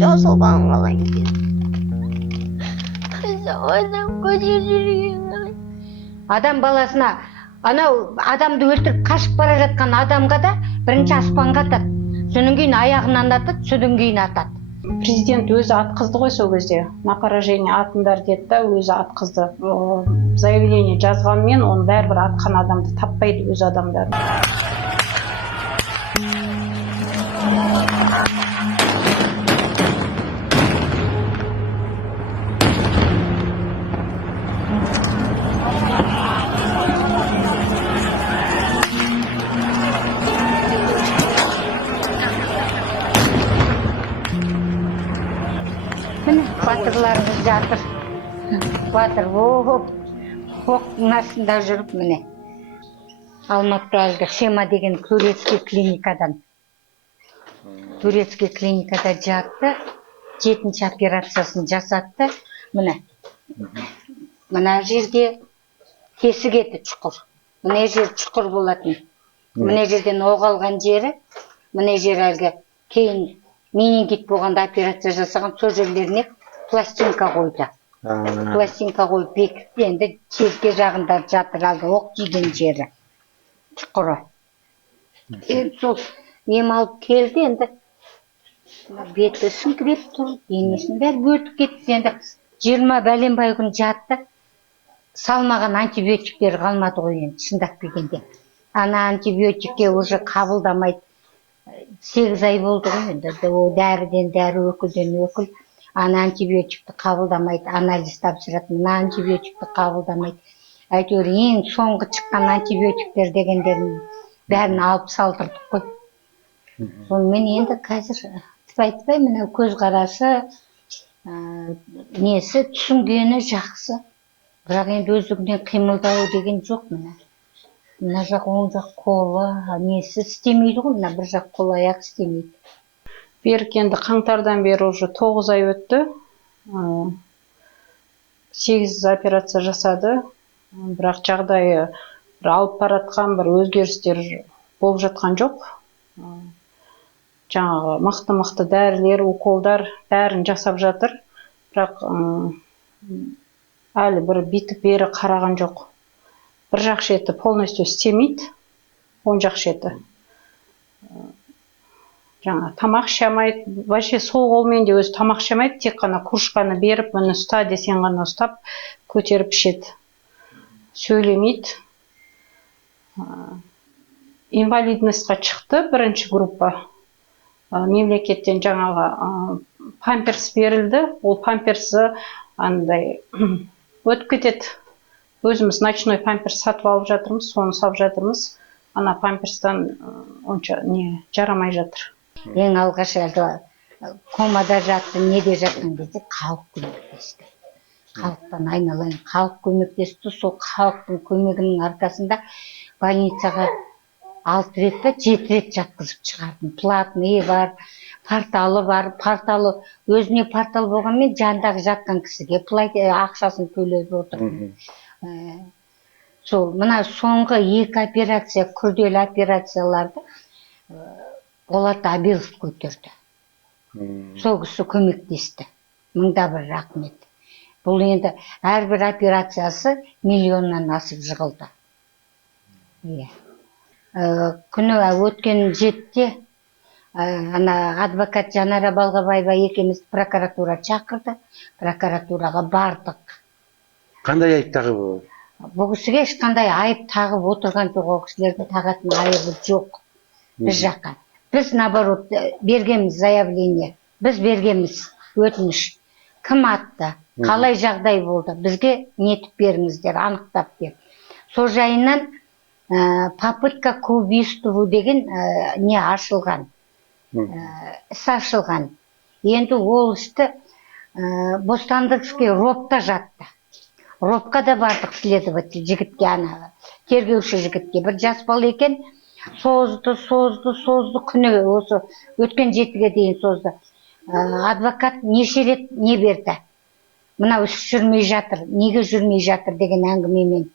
жазылған қалай адам көже жүрген адам баласына анау адамды өлтіріп қашып бара жатқан адамға да бірінші аспанға атады, содан кейін аяғынан атады, содан кейін атады. Президент өзі атқызды ғой сол кезде, на поражение атыңдар деді да, өзі атқызды. Заявление жазғанмен оны бәрібір атқан адамды таппайды өз адамдарын. Міне батырларымыз жатыр. Батыр болып, оқтың астында жүріп міне. Алматыда әлгі Шема деген турецкий клиникадан. Турецкий клиникада жатты, 7-ші операциясын жасатты. Міне. Мына жерде тесік еді чұқыр. Мына жер чұқыр болатын. Мына жерден оқ алған жері, мына жер әлгі кейін менингит болғанда операция жасаған, сол жерлеріне пластинка қойды. Пластинка қойып бекітті, енді серке жағында жатыр алды, оқ тиген жері. Чұқыры. Енді сол ем алып келді, енді беті шыңқыреп тұр, денесін бәрі бөлтіп кетті. Енді 20 бәленбай күн жатты. Салмаған антибиотиктер қалмады ғой енді, шындап келгенде. Ана антибиотикке уже қабылдамайды. 8 ай болды ғой енді, дәріден дәрі, өкілден өкіл. Ана антибиотикті қабылдамайды, анализ тапсырады, мына антибиотикті қабылдамайды. Әйтеуір ең соңғы шыққан антибиотиктер дегендерін бәрін алып салдырдық қой. Сонымен енді қазір айтпай, мына көзқарасы, несі түсінгені жақсы. Бірақ енді өздігінен қимылдауы деген жоқ мына. Мына жақ, оң жақ қолы, несі істемейді ғой, мына бір жақ қол аяқ істемейді. Берік енді қаңтардан бері уже 9 ай өтті. 8 операция жасады. Бірақ жағдайы алып баратқан бір өзгерістер болып жатқан жоқ. Жаңағы мықты дәрілер, уколдар бәрін жасап жатыр. Бірақ әлі бір битіп бері қараған жоқ. Бір жақ шеті полностью істемейді, оң жақ шеті. Жаңа тамақ ішемейді, вообще сол қолмен де өзі тамақ ішемейді, тек қана кружканы беріп, мұны ұста десең ғана ұстап, көтеріп ішеді. Сөйлемейді. Инвалидностьқа шықты, бірінші группа. Мемлекеттен жаңағы памперс берілді, ол памперсі андай өтіп кетеді. Өзіміз ночной памперс сатып алып жатырмыз, соны сап жатырмыз. Ана памперстан онша жарамай жатыр. Ең алғаш әлгі комада жатты, неде жаттың десе, халық көмектесті. Халықтан айналайын, халық көмектесті. Сол халықтың көмегінің арқасында больницаға 6 рет па 7 рет жатқызып шығардым. Платные бар, порталы бар. Порталы өзіне портал болғанмен жандағы жатқан кісіге ақшасын төлеп отырдым. Сол мына соңғы 2 операция, күрделі операцияларды Болат Абилов көтерді. Сол кісі көмектесті. Мыңда бір рахмет. Бұл енді әрбір операциясы миллионнан асып жығылды. Күні өткен жетте ана адвокат Жанара Балғабаева екеуміз прокуратура шақырды. Прокуратураға бардық. Қандай айып тағып ол? Бұл кісіге ешқандай айып тағып отырған жоқ, ол кісілердің тағатын айыбы жоқ біз жаққа. Біз наоборот бергенбіз заявление, біз бергенбіз өтініш. Кім атты, қалай жағдай болды, бізге нетіп беріңіздер, анықтап бер. Сол жайынан попытка к убийству деген не ашылған, іс ашылған. Енді ол істі Бостандықский ропта жатты. Ропқа да бардық следователь жігітке, тергеуші жігітке. Бір жас бала екен, созды, күні осы өткен 7-ге дейін созды. Адвокат неше рет не берді? Мынау іс жүрмей жатыр, неге жүрмей жатыр деген әңгімемен.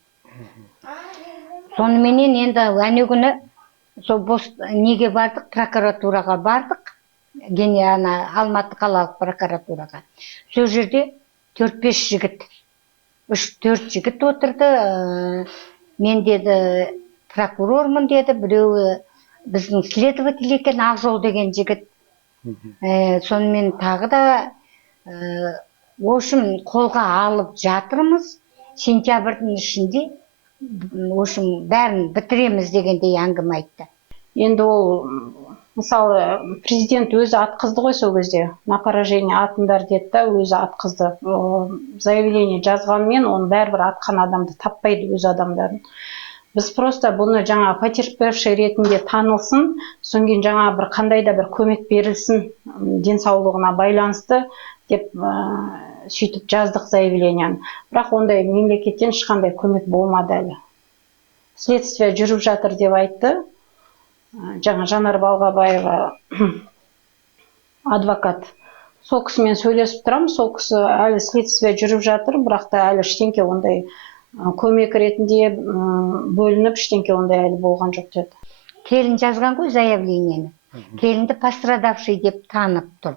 Соныменен енді әне күні неге бардық, прокуратураға бардық. Алматы қалалық прокуратураға. Сол жерде 4-5 жігіт, 3-4 жігіт отырды. Мен деді, прокурормын деді, біреуі біздің следователь екен, Ақжол деген жігіт. Сонымен тағы да, в общем, қолға алып жатырмыз. Сентябрьдің ішінде, в общем, бәрін бітіреміз дегендей әңгіме айтты. Енді ол, мысалы, президент өзі атқызды ғой сол кезде. На поражение атыңдар деді да, өзі атқызды. Заявление жазғанмен, оны бәрібір атқан адамды таппайды, өз адамдарын. Біз просто бұны жаңа потерпевший ретінде танылсын, содан кейін жаңа бір қандай да бір көмек берілсін денсаулығына байланысты деп сөйтіп жаздық заявленияны. Бірақ ондай мемлекеттен ешқандай көмек болмады әлі. Следствие жүріп жатыр деп айтты. Жаңа Жанар Балғабаева адвокат. Сол кісімен сөйлесіп тұрам, сол кісі әлі следствие жүріп жатыр, бірақ та әлі ештеңке ондай көмек ретінде бөлініп, ештеңке ондай әлі болған жоқ деді. Келін жазған ғой заявлениені. Келінді пострадавший деп танып тұр.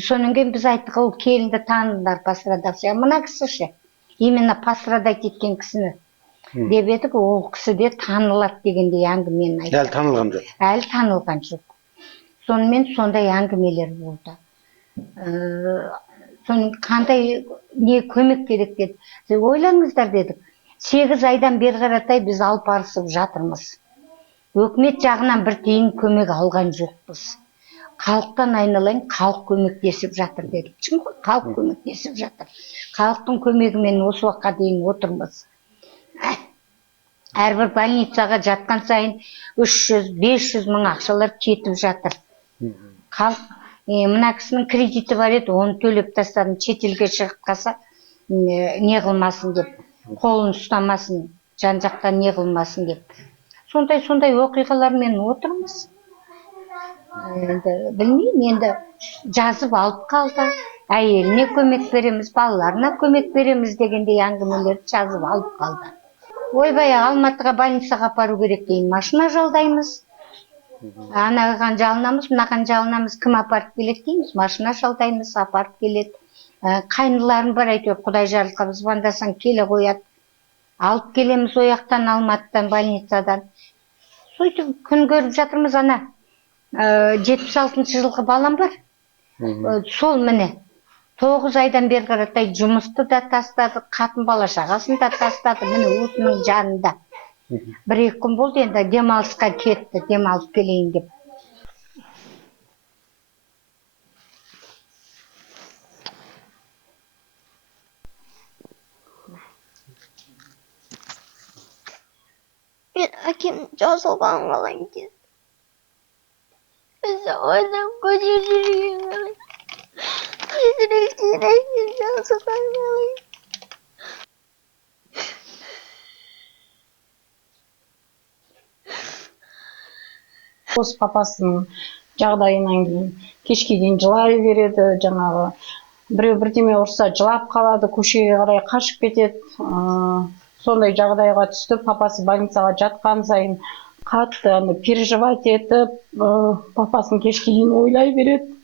Сонан кейін біз айттық, ол келінді таныңдар пострадавший. Мына кісі ше, именно пострадать еткен кісіні деп едік, ол кісі де танылады дегендей әңгімені айтты. Әлі танылған жоқ. Әлі танылған жоқ. Сонымен сондай әңгімелер болды. Соның қандай не көмек керек деді. Ойлаңыздар дедік. 8 айдан бері қаратай біз алып арысып жатырмыз. Өкімет жағынан бір тиын көмек алған жоқпыз. Халықтан айналайын, халық көмектесіп жатыр дедік. Шын ғой, халық көмектесіп жатыр. Халықтың көмегімен осы уақытқа дейін отырмыз. Әрбір больницаға жатқан сайын 300-500 мың ақшалар кетіп жатыр. Мына кісінің кредиті бар еді, оны төлеп тастадым, шетелге шығып қалса не қылмасын деп, қолын ұстамасын, жан жақтан не қылмасын деп. Сондай оқиғалармен отырмыз. Білмеймін, енді жазып алып қалды. Әйеліне көмек береміз, балаларына көмек береміз дегендей әңгімелерді жазып алып қалды. Ойбай, Алматыға больницаға апару керек дейін, машина жалдаймыз. Анаған жалынамыз, мынаған жалынамыз, кім апарып келеді дейміз, машина жалдаймыз, апарып келеді. Қайныларым бар әйтеуір, Құдай жарылқап звондасаң келе қояды. Алып келеміз ояқтан, Алматыдан, больницадан. Сөйтіп күн көріп жатырмыз. Ана 76-шы жылғы балам бар. Сол міне 9 айдан бері қаратай жұмысты да тастады, қатын бала шағасын да тастады, міне өзінің жанында. 1-2 күн болды, енді демалысқа кетті, демалып келейін деп. Мен әкем жазылған қалайын деді. Біз ойнап көтеріп жүрген қалайын. Көтеректен әкем жазылған қалайын. Осы папасының жағдайынан кейін кешке дейін жылай береді, жаңағы біреу бірдеме ұрса жылап қалады, көшеге қарай қашып кетеді. Сондай жағдайға түсті. Папасы больницаға жатқан сайын қатты переживать етіп, папасын кешке дейін ойлай береді.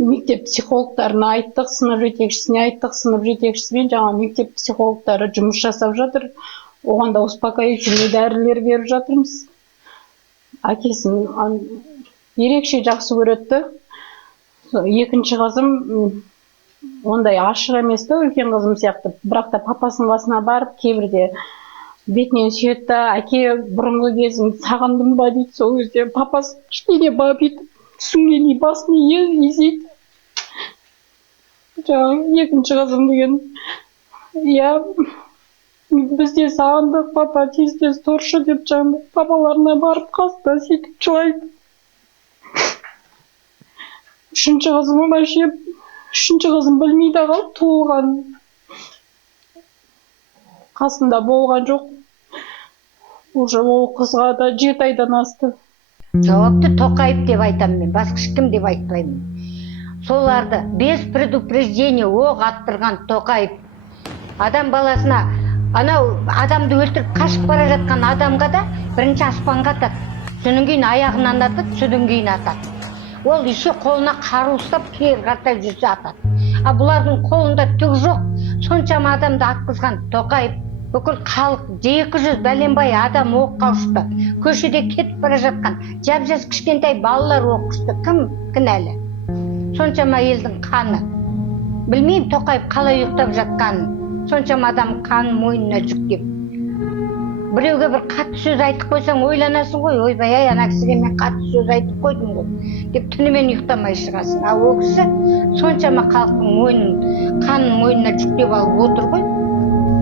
Мектеп психологтарына айттық, сынып жетекшісіне айттық, сынып жетекшісімен жаңа мектеп психологтары жұмыс жасап жатыр. Оған да успокоительный дәрілер беріп жатырмыз. Әкесін ерекше жақсы көреді. Екінші қызым ондай ашық емес та, үлкен қызым сияқты. Бірақ та папасының қасына барып, кейбірде бетінен сүйеді, әке бұрынғы кезін сағындым ба дейді. Сол кезде папасы кішкене бабит, түсінгендей басын изейді. Жаңағы екінші қызым деген, иә, бізде сағындық, папа тез-тез тұршы деп жаңағы папаларына барып қасына сөйтіп жылайды. Үшінші қызым білмейді қалып туылған. Қасында болған жоқ. Уже ол қызға да 7 айдан асты. Жауапты Тоқаев деп айтамын мен, басқа ешкім деп айтпаймын. Соларды без предупреждения оқ аттырған Тоқаев адам баласына, анау адамды өлтіріп қашып бара жатқан адамға да бірінші аспанға атады. Содан кейін аяғынан атады, содан кейін атады. ол еще қолына қару ұстап кері қарата жүрсе атады. А бұлардың қолында түк жоқ. Соншама адамды атқызған Тоқаев, бүкіл халық 200 бәленбай адам оққа ұшты. Көшеде кетіп бара жатқан жап-жас кішкентай балалар оққа ұшты. Кім кінәлі? Соншама елдің қаны. Білмеймін Тоқаев қалай ұйықтап жатқанын. Соншама адам қанын мойнына жүктеп. Біреуге бір қатты сөз айтып қойсаң ойланасың ғой, ойбай ай ана кісіге мен қатты сөз айтып қойдым ғой деп түнімен ұйықтамай шығасың. А ол кісі соншама халықтың мойнын, қанын мойнына жүктеп алып отыр ғой.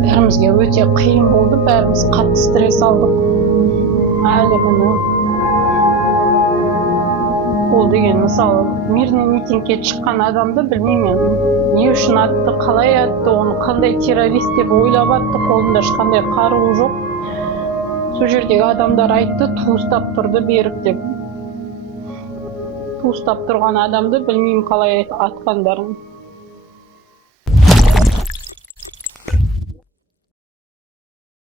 Бәрімізге өте қиын болды, бәріміз қатты стресс алдық. Әлі міне ол деген мысалы мирный митингке шыққан адамды білмеймін, не үшін атты, қалай атты, оны қандай террорист деп ойлап атты, қолында ешқандай қаруы жоқ. Сол жердегі адамдар айтты, ту ұстап тұрды беріп деп. Ту ұстап тұрған адамды білмеймін қалай атқандарын.